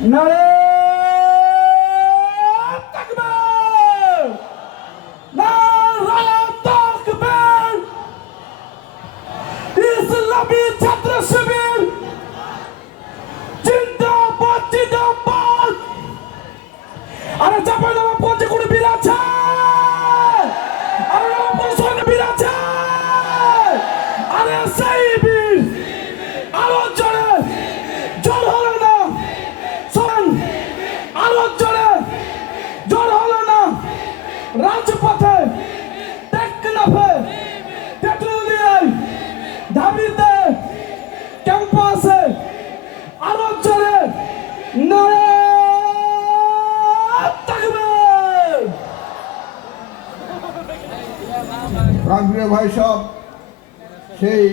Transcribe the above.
নারে তাকবীর, নারে তাকবীর। ইসলামী ছাত্র শিবির জিন্দাবাদ জিন্দাবাদ। আরে চাপাই দেওয়া পঞ্চে করে বীর আছে, আরে পঞ্চে বীর আছে, আরে সেই বীর আরো জোরে জোর হলো না, শোন আরো জোরে জোর হলো না। রাজপথে টেকনাফে পেট্রোলিয়ায় ঢাবিতে ক্যাম্পাসে আরো জোরে নারে তাকবীর। প্রাণপ্রিয় ভাই সব, সেই